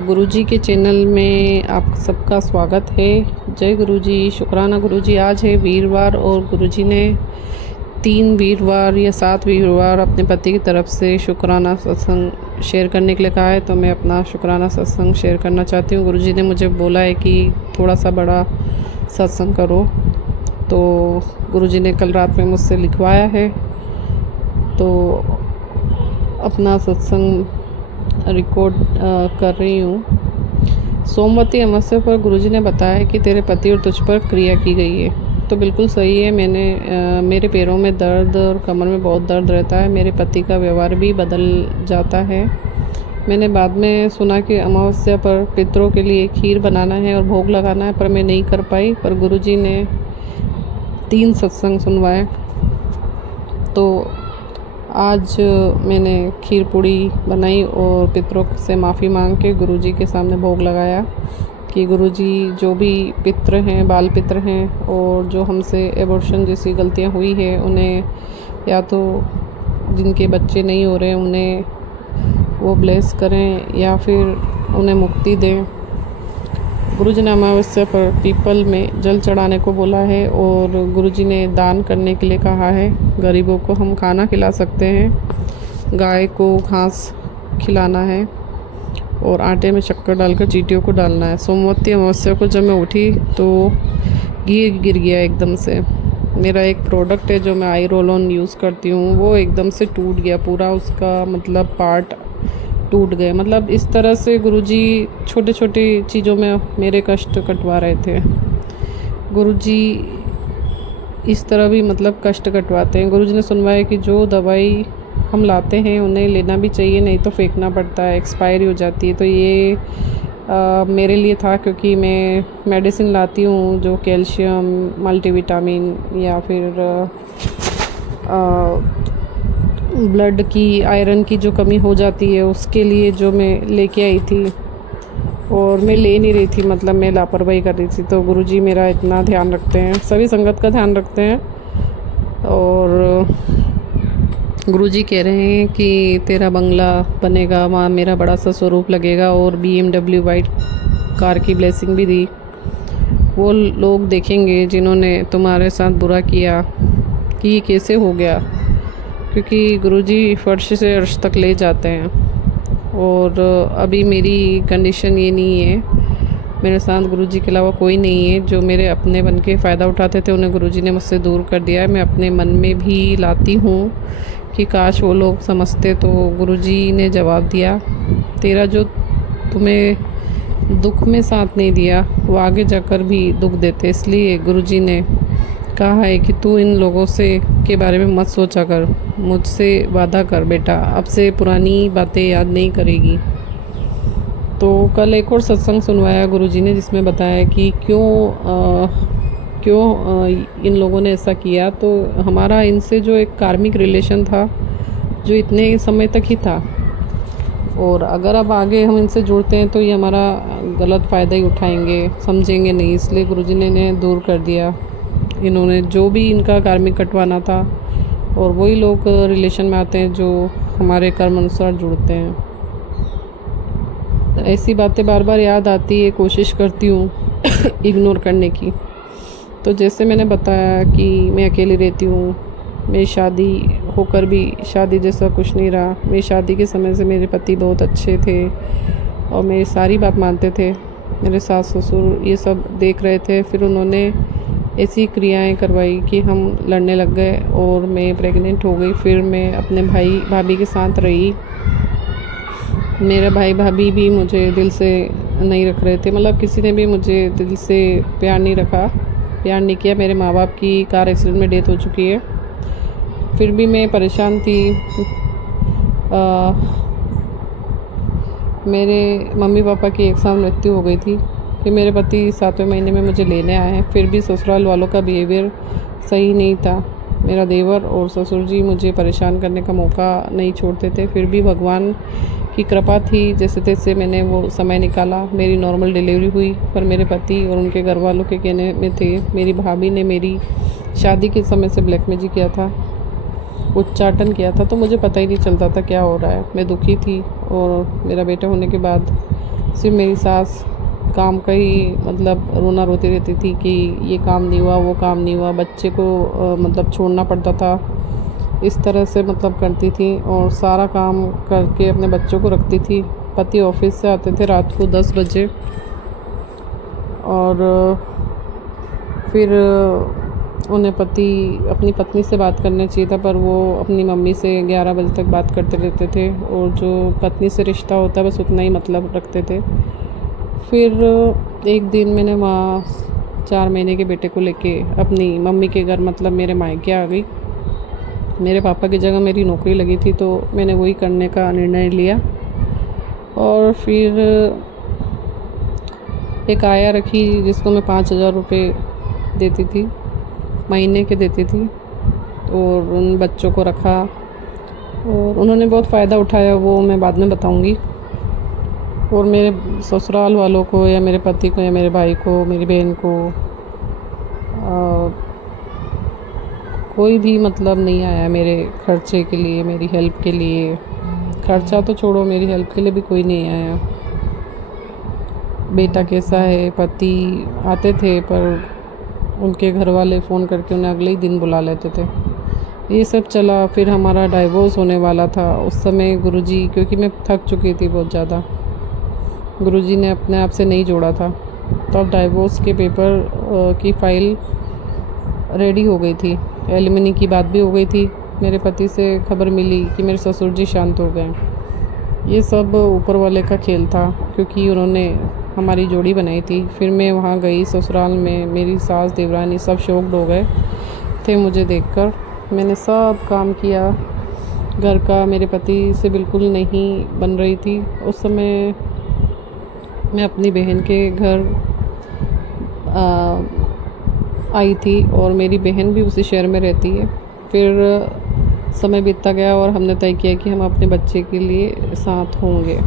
गुरुजी के चैनल में आप सबका स्वागत है। जय गुरुजी, शुक्राना गुरुजी। आज है वीरवार और गुरुजी ने 3 वीरवार या 7 वीरवार अपने पति की तरफ से शुक्राना सत्संग शेयर करने के लिए कहा है, तो मैं अपना शुक्राना सत्संग शेयर करना चाहती हूँ। गुरुजी ने मुझे बोला है कि थोड़ा सा बड़ा सत्संग करो, तो गुरुजी ने कल रात में मुझसे लिखवाया है, तो अपना सत्संग रिकॉर्ड कर रही हूँ। सोमवती अमावस्या पर गुरुजी ने बताया कि तेरे पति और तुझ पर क्रिया की गई है, तो बिल्कुल सही है। मेरे पैरों में दर्द और कमर में बहुत दर्द रहता है। मेरे पति का व्यवहार भी बदल जाता है। मैंने बाद में सुना कि अमावस्या पर पितरों के लिए खीर बनाना है और भोग लगाना है, पर मैं नहीं कर पाई। पर गुरुजी ने 3 सत्संग सुनवाए, तो आज मैंने खीर पूड़ी बनाई और पितरों से माफ़ी मांग के गुरुजी के सामने भोग लगाया कि गुरुजी, जो भी पितर हैं, बाल पितर हैं, और जो हमसे एबॉर्शन जैसी गलतियां हुई है, उन्हें या तो जिनके बच्चे नहीं हो रहे उन्हें वो ब्लेस करें या फिर उन्हें मुक्ति दें। गुरुजी ने अमावस्या पर पीपल में जल चढ़ाने को बोला है और गुरुजी ने दान करने के लिए कहा है। गरीबों को हम खाना खिला सकते हैं, गाय को घास खिलाना है और आटे में शक्कर डालकर चींटियों को डालना है। सोमवती अमावस्या को जब मैं उठी तो घी गिर गया एकदम से। मेरा एक प्रोडक्ट है जो मैं आई रोल ऑन यूज़ करती हूँ, वो एकदम से टूट गया पूरा, उसका मतलब पार्ट टूट गए। मतलब इस तरह से गुरुजी छोटे छोटे चीज़ों में मेरे कष्ट कटवा रहे थे। गुरुजी इस तरह भी मतलब कष्ट कटवाते हैं। गुरुजी ने सुनवाया कि जो दवाई हम लाते हैं उन्हें लेना भी चाहिए, नहीं तो फेंकना पड़ता है, एक्सपायरी हो जाती है। तो ये मेरे लिए था, क्योंकि मैं मेडिसिन लाती हूँ जो कैल्शियम, मल्टीविटामिन या फिर ब्लड की, आयरन की जो कमी हो जाती है, उसके लिए जो मैं लेके आई थी और मैं ले नहीं रही थी, मतलब मैं लापरवाही कर रही थी। तो गुरुजी मेरा इतना ध्यान रखते हैं, सभी संगत का ध्यान रखते हैं। और गुरुजी कह रहे हैं कि तेरा बंगला बनेगा, वहाँ मेरा बड़ा सा स्वरूप लगेगा, और BMW वाइट कार की ब्लेसिंग भी दी। वो लोग देखेंगे जिन्होंने तुम्हारे साथ बुरा किया कि ये कैसे हो गया, क्योंकि गुरुजी फर्श से अर्श तक ले जाते हैं। और अभी मेरी कंडीशन ये नहीं है, मेरे साथ गुरुजी के अलावा कोई नहीं है। जो मेरे अपने बन के फ़ायदा उठाते थे उन्हें गुरुजी ने मुझसे दूर कर दिया है। मैं अपने मन में भी लाती हूँ कि काश वो लोग समझते। तो गुरुजी ने जवाब दिया, तेरा जो तुम्हें दुख में साथ नहीं दिया वो आगे जाकर भी दुख देते। इसलिए गुरुजी ने कहा है कि तू इन लोगों से के बारे में मत सोचा कर, मुझसे वादा कर बेटा, अब से पुरानी बातें याद नहीं करेगी। तो कल एक और सत्संग सुनवाया गुरुजी ने, जिसमें बताया कि क्यों इन लोगों ने ऐसा किया। तो हमारा इनसे जो एक कार्मिक रिलेशन था, जो इतने समय तक ही था, और अगर अब आगे हम इनसे जुड़ते हैं तो ये हमारा गलत फ़ायदा ही उठाएंगे, समझेंगे नहीं। इसलिए गुरुजी ने इन्हें दूर कर दिया। इन्होंने जो भी इनका कार्मिक कटवाना था, और वही लोग रिलेशन में आते हैं जो हमारे कर्म अनुसार जुड़ते हैं। ऐसी बातें बार बार याद आती है, कोशिश करती हूँ इग्नोर करने की। तो जैसे मैंने बताया कि मैं अकेली रहती हूँ, मेरी शादी होकर भी शादी जैसा कुछ नहीं रहा। मेरी शादी के समय से मेरे पति बहुत अच्छे थे और मेरी सारी बात मानते थे। मेरे सास ससुर ये सब देख रहे थे। फिर उन्होंने ऐसी क्रियाएं करवाई कि हम लड़ने लग गए और मैं प्रेग्नेंट हो गई। फिर मैं अपने भाई भाभी के साथ रही। मेरे भाई भाभी भी मुझे दिल से नहीं रख रहे थे, मतलब किसी ने भी मुझे दिल से प्यार नहीं रखा, प्यार नहीं किया। मेरे माँ बाप की कार एक्सीडेंट में डेथ हो चुकी है, फिर भी मैं परेशान थी। मेरे मम्मी पापा की एक साथ मृत्यु हो गई थी। फिर मेरे पति 7वें महीने में मुझे लेने आए हैं। फिर भी ससुराल वालों का बिहेवियर सही नहीं था। मेरा देवर और ससुर जी मुझे परेशान करने का मौका नहीं छोड़ते थे। फिर भी भगवान की कृपा थी, जैसे तैसे मैंने वो समय निकाला। मेरी नॉर्मल डिलीवरी हुई, पर मेरे पति और उनके घर वालों के कहने में थे। मेरी भाभी ने मेरी शादी के समय से ब्लैक मैजिक किया था, उच्चाटन किया था, तो मुझे पता ही नहीं चलता था क्या हो रहा है। मैं दुखी थी और मेरा बेटा होने के बाद सिर्फ मेरी सास काम का ही मतलब रोना रोती रहती थी कि ये काम नहीं हुआ, वो काम नहीं हुआ, बच्चे को मतलब छोड़ना पड़ता था, इस तरह से मतलब करती थी और सारा काम करके अपने बच्चों को रखती थी। पति ऑफिस से आते थे रात को 10 बजे और फिर उन्हें अपनी पत्नी से बात करना चाहिए था, पर वो अपनी मम्मी से 11 बजे तक बात करते रहते थे और जो पत्नी से रिश्ता होता है बस उतना ही मतलब रखते थे। फिर एक दिन मैंने वहाँ 4 महीने के बेटे को लेके अपनी मम्मी के घर मतलब मेरे मायके आ गई। मेरे पापा की जगह मेरी नौकरी लगी थी तो मैंने वही करने का निर्णय लिया और फिर एक आया रखी जिसको मैं 5,000 रुपये देती थी, महीने के देती थी और उन बच्चों को रखा और उन्होंने बहुत फ़ायदा उठाया, वो मैं बाद में बताऊंगी। और मेरे ससुराल वालों को या मेरे पति को या मेरे भाई को, मेरी बहन को कोई भी मतलब नहीं आया मेरे खर्चे के लिए, मेरी हेल्प के लिए। खर्चा तो छोड़ो, मेरी हेल्प के लिए भी कोई नहीं आया। बेटा कैसा है, पति आते थे पर उनके घर वाले फ़ोन करके उन्हें अगले ही दिन बुला लेते थे। ये सब चला, फिर हमारा डाइवोर्स होने वाला था। उस समय गुरुजी, क्योंकि मैं थक चुकी थी बहुत ज़्यादा, गुरुजी ने अपने आप से नहीं जोड़ा था। तो अब डाइवोर्स के पेपर की फ़ाइल रेडी हो गई थी, एलिमनी की बात भी हो गई थी। मेरे पति से खबर मिली कि मेरे ससुर जी शांत हो गए। ये सब ऊपर वाले का खेल था, क्योंकि उन्होंने हमारी जोड़ी बनाई थी। फिर मैं वहाँ गई ससुराल में, मेरी सास देवरानी सब शॉक्ड हो गए थे मुझे देखकर। मैंने सब काम किया घर का, मेरे पति से बिल्कुल नहीं बन रही थी। उस समय मैं अपनी बहन के घर आई थी और मेरी बहन भी उसी शहर में रहती है। फिर समय बीतता गया और हमने तय किया कि हम अपने बच्चे के लिए साथ होंगे।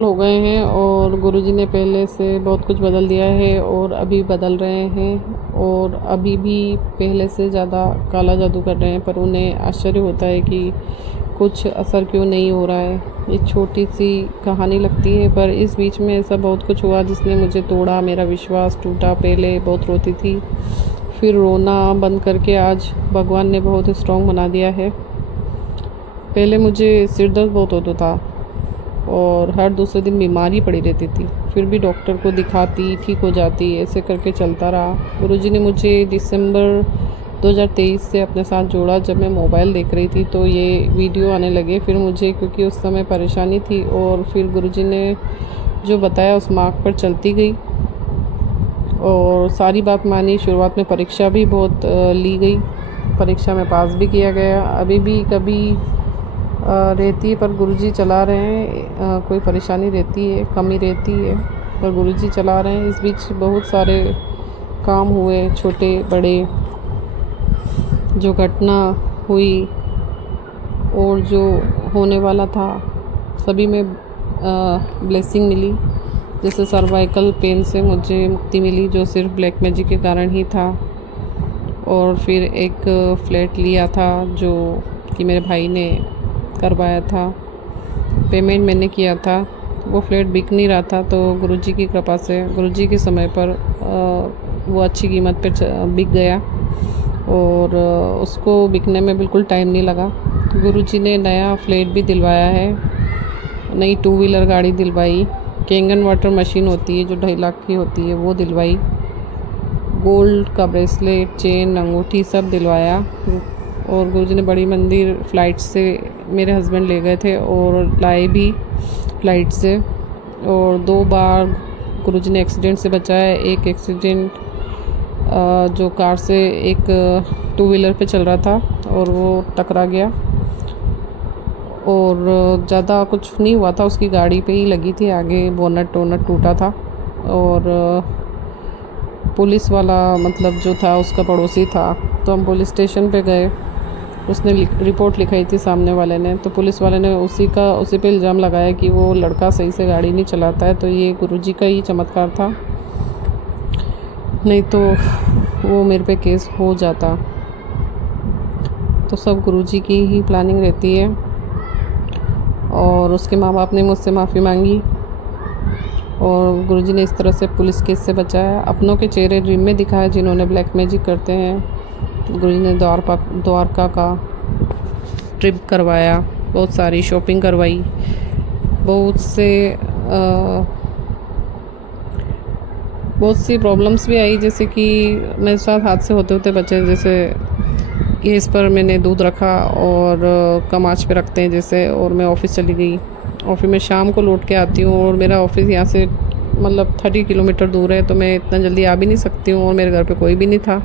हो गए हैं और गुरुजी ने पहले से बहुत कुछ बदल दिया है और अभी बदल रहे हैं और अभी भी पहले से ज़्यादा काला जादू कर रहे हैं, पर उन्हें आश्चर्य होता है कि कुछ असर क्यों नहीं हो रहा है। एक छोटी सी कहानी लगती है, पर इस बीच में ऐसा बहुत कुछ हुआ जिसने मुझे तोड़ा, मेरा विश्वास टूटा। पहले बहुत रोती थी, फिर रोना बंद करके आज भगवान ने बहुत स्ट्रॉन्ग बना दिया है। पहले मुझे सिर दर्द बहुत होता था और हर दूसरे दिन बीमारी पड़ी रहती थी, फिर भी डॉक्टर को दिखाती, ठीक हो जाती, ऐसे करके चलता रहा। गुरुजी ने मुझे दिसंबर 2023 से अपने साथ जोड़ा। जब मैं मोबाइल देख रही थी तो ये वीडियो आने लगे फिर मुझे, क्योंकि उस समय परेशानी थी। और फिर गुरुजी ने जो बताया उस मार्ग पर चलती गई और सारी बात मानी। शुरुआत में परीक्षा भी बहुत ली गई, परीक्षा में पास भी किया गया। अभी भी कभी रहती है, पर गुरुजी चला रहे हैं। कोई परेशानी रहती है, कमी रहती है, पर गुरुजी चला रहे हैं। इस बीच बहुत सारे काम हुए, छोटे बड़े, जो घटना हुई और जो होने वाला था सभी में ब्लेसिंग मिली। जैसे सर्वाइकल पेन से मुझे मुक्ति मिली, जो सिर्फ ब्लैक मैजिक के कारण ही था। और फिर एक फ्लैट लिया था जो कि मेरे भाई ने करवाया था, पेमेंट मैंने किया था। वो फ्लैट बिक नहीं रहा था, तो गुरुजी की कृपा से, गुरुजी के समय पर वो अच्छी कीमत पे बिक गया और उसको बिकने में बिल्कुल टाइम नहीं लगा। गुरुजी ने नया फ्लैट भी दिलवाया है, नई 2 व्हीलर गाड़ी दिलवाई, कैंगन वाटर मशीन होती है जो 2.5 लाख की होती है वो दिलवाई, गोल्ड का ब्रेसलेट, चेन, अंगूठी सब दिलवाया। और गुरुजी ने बड़ी मंदिर फ़्लाइट से मेरे हस्बैंड ले गए थे और लाए भी फ़्लाइट से। और 2 बार गुरुजी ने एक्सीडेंट से बचाया। एक एक्सीडेंट जो कार से एक 2 व्हीलर पे चल रहा था और वो टकरा गया और ज़्यादा कुछ नहीं हुआ था, उसकी गाड़ी पे ही लगी थी, आगे बोनट वोनट टूटा था। और पुलिस वाला मतलब जो था उसका पड़ोसी था, तो हम पुलिस स्टेशन पे गए। उसने रिपोर्ट लिखाई थी सामने वाले ने, तो पुलिस वाले ने उसी पे इल्ज़ाम लगाया कि वो लड़का सही से गाड़ी नहीं चलाता है। तो ये गुरुजी का ही चमत्कार था, नहीं तो वो मेरे पे केस हो जाता। तो सब गुरुजी की ही प्लानिंग रहती है। और उसके माँ बाप ने मुझसे माफ़ी मांगी और गुरुजी ने इस तरह से पुलिस केस से बचाया। अपनों के चेहरे ड्रीम में दिखाए जिन्होंने ब्लैक मैजिक करते हैं। गुरुजी ने द्वारका का ट्रिप करवाया, बहुत सारी शॉपिंग करवाई, बहुत सी प्रॉब्लम्स भी आई, जैसे कि मेरे साथ हादसे होते होते बचे। जैसे गैस पर मैंने दूध रखा और कम आँच पे रखते हैं जैसे, और मैं ऑफ़िस चली गई। ऑफ़िस में शाम को लौट के आती हूँ और मेरा ऑफ़िस यहाँ से मतलब 30 किलोमीटर दूर है, तो मैं इतना जल्दी आ भी नहीं सकती हूँ और मेरे घर पे कोई भी नहीं था,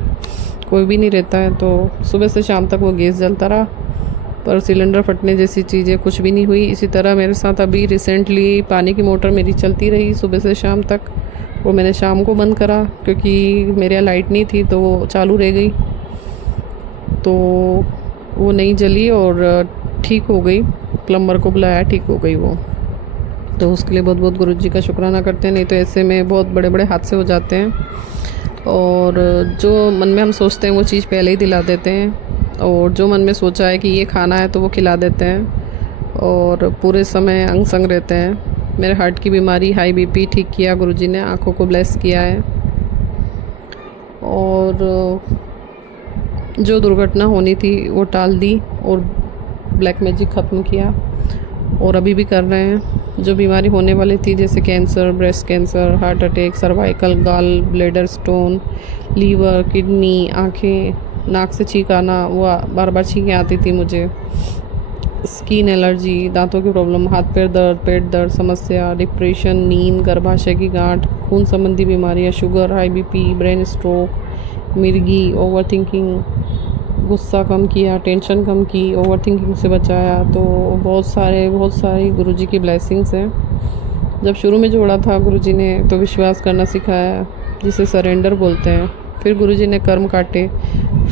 कोई भी नहीं रहता है। तो सुबह से शाम तक वो गैस जलता रहा, पर सिलेंडर फटने जैसी चीज़ें कुछ भी नहीं हुई। इसी तरह मेरे साथ अभी रिसेंटली पानी की मोटर मेरी चलती रही सुबह से शाम तक। वो मैंने शाम को बंद करा क्योंकि मेरे यहाँ लाइट नहीं थी, तो वो चालू रह गई, तो वो नहीं जली और ठीक हो गई। प्लम्बर को बुलाया, ठीक हो गई वो। तो उसके लिए बहुत बहुत गुरुजी का शुक्राना करते हैं, नहीं तो ऐसे में बहुत बड़े बड़े हादसे हो जाते हैं। और जो मन में हम सोचते हैं वो चीज़ पहले ही दिला देते हैं, और जो मन में सोचा है कि ये खाना है तो वो खिला देते हैं, और पूरे समय अंग संग रहते हैं। मेरे हार्ट की बीमारी, हाई बीपी ठीक किया गुरुजी ने, आँखों को ब्लेस किया है, और जो दुर्घटना होनी थी वो टाल दी और ब्लैक मैजिक ख़त्म किया, और अभी भी कर रहे हैं। जो बीमारी होने वाली थी जैसे cancer, breast cancer, heart attack, cervical, gall bladder stone, liver, kidney, आँखें, नाक से छींक आना, वो बार बार छींकें आती थी मुझे, स्किन एलर्जी, दांतों की प्रॉब्लम, हाथ पैर दर्द, पेट दर्द समस्या, डिप्रेशन, नींद, गर्भाशय की गांठ, खून संबंधी बीमारियां, sugar, high BP, brain stroke, मिर्गी, ओवर थिंकिंग, गुस्सा कम किया, टेंशन कम की, ओवर थिंकिंग से बचाया। तो बहुत सारी गुरुजी की ब्लेसिंग्स हैं। जब शुरू में जोड़ा था गुरुजी ने तो विश्वास करना सिखाया, जिसे सरेंडर बोलते हैं। फिर गुरुजी ने कर्म काटे,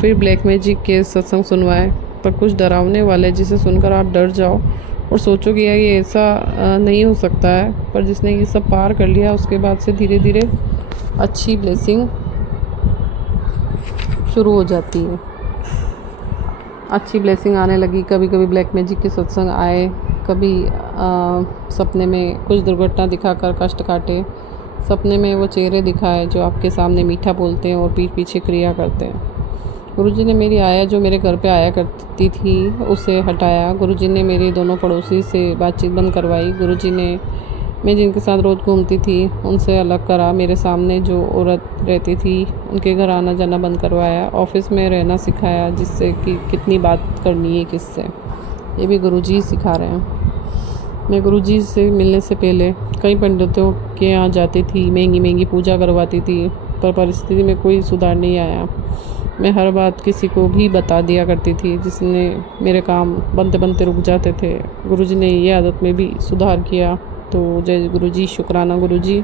फिर ब्लैक मैजिक के सत्संग सुनवाए, पर कुछ डरावने वाले जिसे सुनकर आप डर जाओ और सोचो कि यार ये ऐसा नहीं हो सकता है। पर जिसने ये सब पार कर लिया उसके बाद से धीरे धीरे अच्छी ब्लेसिंग शुरू हो जाती है, अच्छी ब्लेसिंग आने लगी। कभी कभी ब्लैक मैजिक के सत्संग आए, कभी सपने में कुछ दुर्घटना दिखाकर कष्ट काटे, सपने में वो चेहरे दिखाए जो आपके सामने मीठा बोलते हैं और पीठ पीछे क्रिया करते हैं। गुरुजी ने मेरी आया जो मेरे घर पे आया करती थी उसे हटाया। गुरुजी ने मेरी दोनों पड़ोसी से बातचीत बंद करवाई। गुरुजी ने मैं जिनके साथ रोज़ घूमती थी उनसे अलग करा। मेरे सामने जो औरत रहती थी उनके घर आना जाना बंद करवाया। ऑफिस में रहना सिखाया, जिससे कि कितनी बात करनी है किससे, ये भी गुरुजी सिखा रहे हैं। मैं गुरुजी से मिलने से पहले कई पंडितों के यहाँ जाती थी, महंगी महंगी पूजा करवाती थी, पर परिस्थिति में कोई सुधार नहीं आया। मैं हर बात किसी को भी बता दिया करती थी, जिसने मेरे काम बनते बनते रुक जाते थे। गुरुजी ने ये आदत में भी सुधार किया। तो जय गुरुजी, शुक्राना गुरुजी।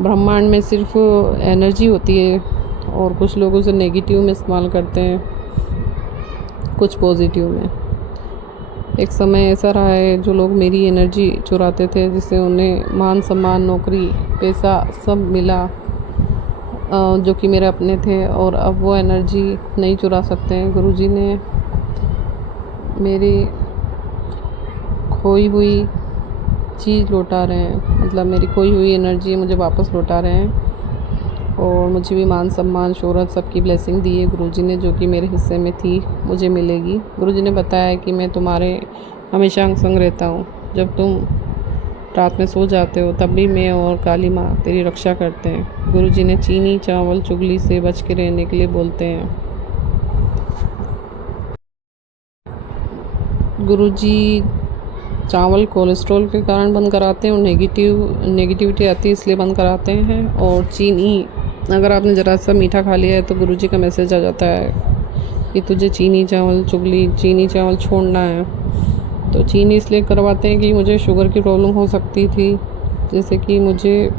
ब्रह्मांड में सिर्फ एनर्जी होती है और कुछ लोग उसे नेगेटिव में इस्तेमाल करते हैं, कुछ पॉजिटिव में। एक समय ऐसा रहा है जो लोग मेरी एनर्जी चुराते थे, जिससे उन्हें मान सम्मान, नौकरी, पैसा सब मिला जो कि मेरे अपने थे, और अब वो एनर्जी नहीं चुरा सकते हैं। गुरुजी ने मेरी खोई हुई चीज़ लौटा रहे हैं, मतलब मेरी खोई हुई एनर्जी मुझे वापस लौटा रहे हैं, और मुझे भी मान सम्मान, शोहरत सबकी ब्लेसिंग दी है गुरुजी ने, जो कि मेरे हिस्से में थी, मुझे मिलेगी। गुरुजी ने बताया कि मैं तुम्हारे हमेशा अंग संग रहता हूँ। जब तुम रात में सो जाते हो तब भी मैं और काली माँ तेरी रक्षा करते हैं। गुरुजी ने चीनी, चावल, चुगली से बच के रहने के लिए बोलते हैं। गुरुजी चावल कोलेस्ट्रॉल के कारण बंद कराते हैं और नेगेटिविटी आती है इसलिए बंद कराते हैं। और चीनी, अगर आपने ज़रा सा मीठा खा लिया है तो गुरुजी का मैसेज आ जाता है कि तुझे चीनी, चावल, चुगली, चीनी, चावल छोड़ना है। तो चीनी इसलिए करवाते हैं कि मुझे शुगर की प्रॉब्लम हो सकती थी, जैसे कि मुझे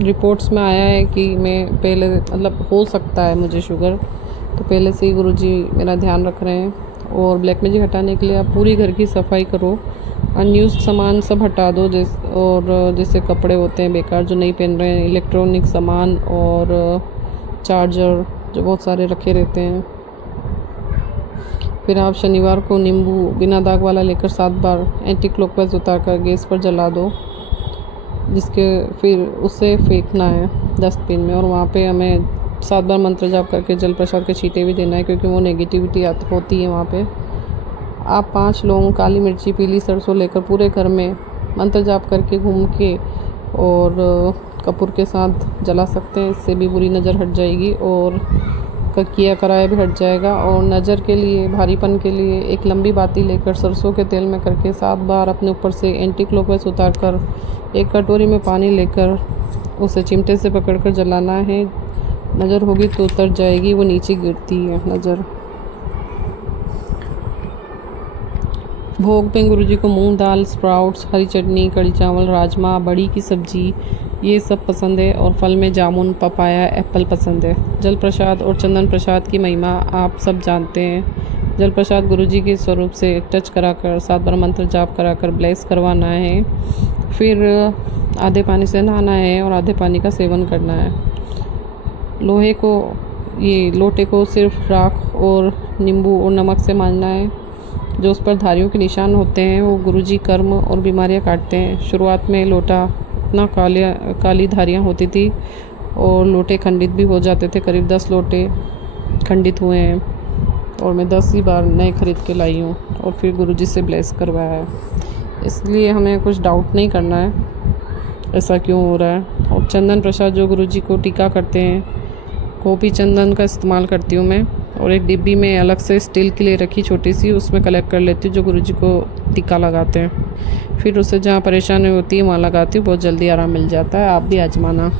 रिपोर्ट्स में आया है कि मैं पहले मतलब हो सकता है मुझे शुगर, तो पहले से ही गुरुजी मेरा ध्यान रख रहे हैं। और ब्लैक मैजिक हटाने के लिए आप पूरी घर की सफाई करो, अनयूज्ड सामान सब हटा दो, जैसे कपड़े होते हैं बेकार जो नहीं पहन रहे हैं, इलेक्ट्रॉनिक सामान और चार्जर जो बहुत सारे रखे रहते हैं। फिर आप शनिवार को नींबू बिना दाग वाला लेकर 7 बार एंटी क्लॉकवाइज उतार कर गैस पर जला दो, जिसके फिर उसे फेंकना है डस्टबिन में, और वहाँ पे हमें 7 बार मंत्र जाप करके जल प्रसाद के छींटे भी देना है, क्योंकि वो नेगेटिविटी होती है वहाँ पे। आप 5 लौंग, काली मिर्ची, पीली सरसों लेकर पूरे घर में मंत्र जाप करके घूम के और कपूर के साथ जला सकते हैं। इससे भी बुरी नज़र हट जाएगी और किया कराया भी हट जाएगा। और नज़र के लिए, भारीपन के लिए एक लंबी बाती लेकर सरसों के तेल में करके 7 बार अपने ऊपर से एंटी क्लॉकवाइज उतार कर एक कटोरी में पानी लेकर उसे चिमटे से पकड़कर जलाना है। नज़र होगी तो उतर जाएगी, वो नीचे गिरती है नज़र। भोग में गुरुजी को मूंग दाल, स्प्राउट्स, हरी चटनी, कड़ी चावल, राजमा, बड़ी की सब्जी, ये सब पसंद है। और फल में जामुन, पपाया, एप्पल पसंद है। जल प्रसाद और चंदन प्रसाद की महिमा आप सब जानते हैं। जल प्रसाद गुरुजी के स्वरूप से टच कराकर 7 बार मंत्र जाप कराकर ब्लेस करवाना है। फिर आधे पानी से नहाना है और आधे पानी का सेवन करना है। लोटे को सिर्फ राख और नींबू और नमक से मांजना है। जो उस पर धारियों के निशान होते हैं वो गुरुजी कर्म और बीमारियां काटते हैं। शुरुआत में लोटा इतना काली धारियां होती थी और लोटे खंडित भी हो जाते थे। करीब 10 लोटे खंडित हुए हैं और मैं 10 ही बार नए खरीद के लाई हूँ और फिर गुरुजी से ब्लेस करवाया है। इसलिए हमें कुछ डाउट नहीं करना है ऐसा क्यों हो रहा है। और चंदन प्रसाद जो गुरुजी को टीका करते हैं, गोपी चंदन का इस्तेमाल करती हूँ मैं, और एक डिब्बी में अलग से स्टील के लिए रखी छोटी सी, उसमें कलेक्ट कर लेती हूँ जो गुरुजी को टीका लगाते हैं। फिर उसे जहाँ परेशानी होती है वहाँ लगाती हूँ, बहुत जल्दी आराम मिल जाता है। आप भी आजमाना।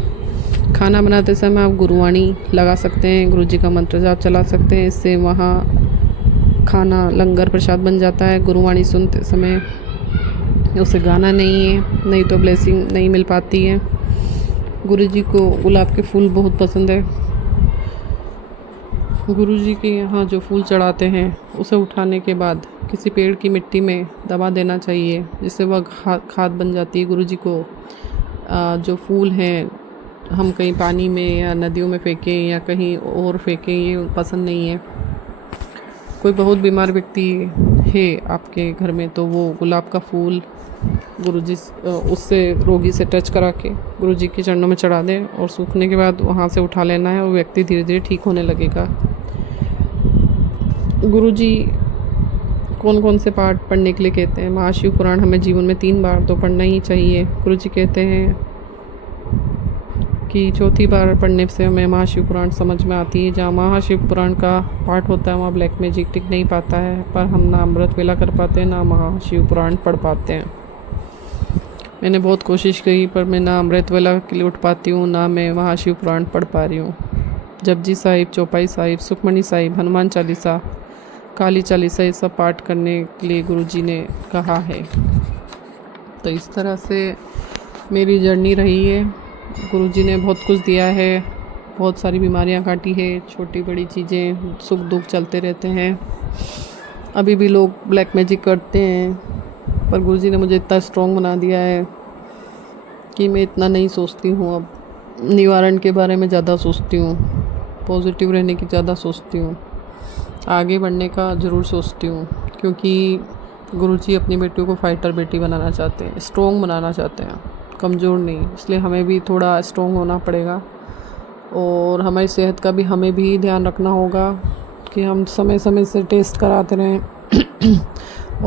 खाना बनाते समय आप गुरुवाणी लगा सकते हैं, गुरुजी का मंत्र जाप चला सकते हैं। इससे वहाँ खाना लंगर प्रसाद बन जाता है। गुरुवाणी सुनते समय उसे गाना नहीं है, नहीं तो ब्लेसिंग नहीं मिल पाती है। गुरुजी को गुलाब के फूल बहुत पसंद है। गुरुजी के यहाँ जो फूल चढ़ाते हैं उसे उठाने के बाद किसी पेड़ की मिट्टी में दबा देना चाहिए, जिससे वह खाद बन जाती है। गुरुजी को जो फूल हैं हम कहीं पानी में या नदियों में फेंकें या कहीं और फेंकें, ये पसंद नहीं है। कोई बहुत बीमार व्यक्ति है आपके घर में तो वो गुलाब का फूल गुरुजी उससे रोगी से टच करा के गुरुजी के चरणों में चढ़ा दें और सूखने के बाद वहाँ से उठा लेना है और व्यक्ति धीरे धीरे ठीक होने लगेगा। गुरुजी कौन कौन से पाठ पढ़ने के लिए कहते हैं। महाशिव पुराण हमें जीवन में 3 बार तो पढ़ना ही चाहिए। गुरुजी कहते हैं कि 4थी बार पढ़ने से हमें महाशिव पुराण समझ में आती है। जहाँ महाशिव पुराण का पाठ होता है वहाँ ब्लैक मैजिक टिक नहीं पाता है, पर हम ना अमृत वेला कर पाते हैं ना महाशिव पुराण पढ़ पाते हैं। मैंने बहुत कोशिश की पर मैं ना अमृत वेला के लिए उठ पाती हूँ, ना मैं महाशिव पुराण पढ़ पा रही हूँ। जपजी साहिब, चौपाई साहिब, सुखमणी साहिब, हनुमान चालीसा, काली चालीसा, ये सब पाठ करने के लिए गुरुजी ने कहा है। तो इस तरह से मेरी जर्नी रही है। गुरुजी ने बहुत कुछ दिया है, बहुत सारी बीमारियां काटी है, छोटी बड़ी चीज़ें, सुख दुख चलते रहते हैं। अभी भी लोग ब्लैक मैजिक करते हैं, पर गुरुजी ने मुझे इतना स्ट्रॉन्ग बना दिया है कि मैं इतना नहीं सोचती हूँ। अब निवारण के बारे में ज़्यादा सोचती हूँ, पॉजिटिव रहने की ज़्यादा सोचती हूँ, आगे बढ़ने का ज़रूर सोचती हूँ, क्योंकि गुरुजी अपनी बेटियों को फाइटर बेटी बनाना चाहते हैं, स्ट्रॉन्ग बनाना चाहते हैं, कमज़ोर नहीं। इसलिए हमें भी थोड़ा स्ट्रॉन्ग होना पड़ेगा और हमारी सेहत का भी हमें भी ध्यान रखना होगा कि हम समय समय से टेस्ट कराते रहें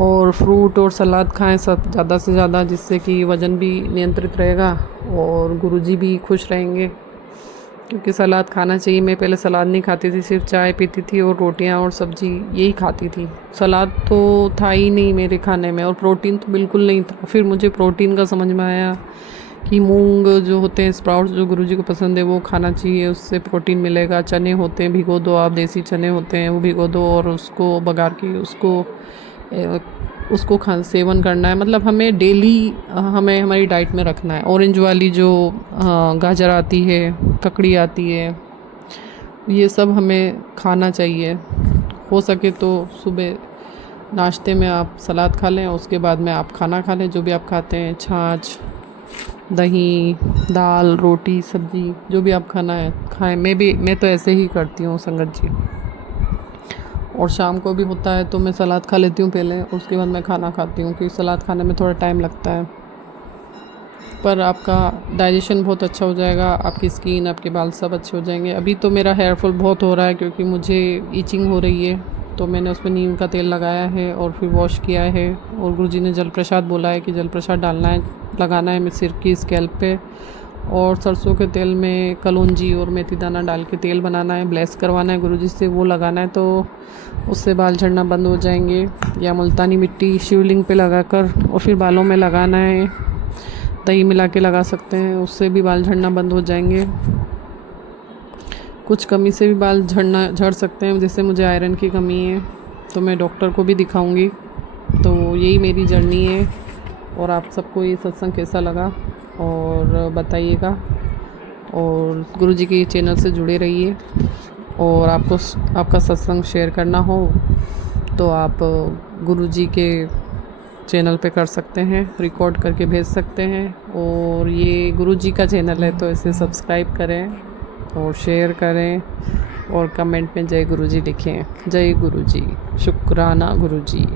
और फ्रूट और सलाद खाएं सब ज़्यादा से ज़्यादा, जिससे कि वज़न भी नियंत्रित रहेगा और गुरुजी भी खुश रहेंगे। क्योंकि सलाद खाना चाहिए। मैं पहले सलाद नहीं खाती थी, सिर्फ चाय पीती थी और रोटियां और सब्ज़ी यही खाती थी। सलाद तो था ही नहीं मेरे खाने में और प्रोटीन तो बिल्कुल नहीं था। फिर मुझे प्रोटीन का समझ में आया कि मूंग जो होते हैं, स्प्राउट्स जो गुरुजी को पसंद है, वो खाना चाहिए, उससे प्रोटीन मिलेगा। चने होते हैं, भिगो दो आप, देसी चने होते हैं वो भिगो दो और उसको बघार के उसको सेवन करना है। मतलब हमें डेली हमें हमारी डाइट में रखना है। ऑरेंज वाली जो गाजर आती है, ककड़ी आती है, ये सब हमें खाना चाहिए। हो सके तो सुबह नाश्ते में आप सलाद खा लें, उसके बाद में आप खाना खा लें, जो भी आप खाते हैं, छाछ, दही, दाल, रोटी, सब्जी, जो भी आप खाना है खाएं। मैं तो ऐसे ही करती हूँ संगत जी। और शाम को भी होता है तो मैं सलाद खा लेती हूँ पहले, उसके बाद मैं खाना खाती हूँ, क्योंकि सलाद खाने में थोड़ा टाइम लगता है। पर आपका डाइजेशन बहुत अच्छा हो जाएगा, आपकी स्किन, आपके बाल सब अच्छे हो जाएंगे। अभी तो मेरा हेयर फॉल बहुत हो रहा है क्योंकि मुझे ईचिंग हो रही है, तो मैंने उसमें नीम का तेल लगाया है और फिर वॉश किया है। और गुरुजी ने जल प्रसाद बोला है कि जल प्रसाद डालना है, लगाना है मेरे सिर की स्कैल्प पे। और सरसों के तेल में कलौंजी और मेथी दाना डाल के तेल बनाना है, ब्लेस करवाना है गुरुजी से, वो लगाना है तो उससे बाल झड़ना बंद हो जाएंगे। या मुल्तानी मिट्टी शिवलिंग पे लगाकर और फिर बालों में लगाना है, दही मिला के लगा सकते हैं, उससे भी बाल झड़ना बंद हो जाएंगे। कुछ कमी से भी बाल झड़ सकते हैं, जैसे मुझे आयरन की कमी है तो मैं डॉक्टर को भी दिखाऊंगी। तो यही मेरी जर्नी है। और आप सबको ये सत्संग कैसा लगा और बताइएगा, और गुरुजी के चैनल से जुड़े रहिए। और आपको आपका सत्संग शेयर करना हो तो आप गुरुजी के चैनल पे कर सकते हैं, रिकॉर्ड करके भेज सकते हैं। और ये गुरुजी का चैनल है तो इसे सब्सक्राइब करें और शेयर करें और कमेंट में जय गुरुजी लिखें। जय गुरुजी, शुक्राना गुरुजी।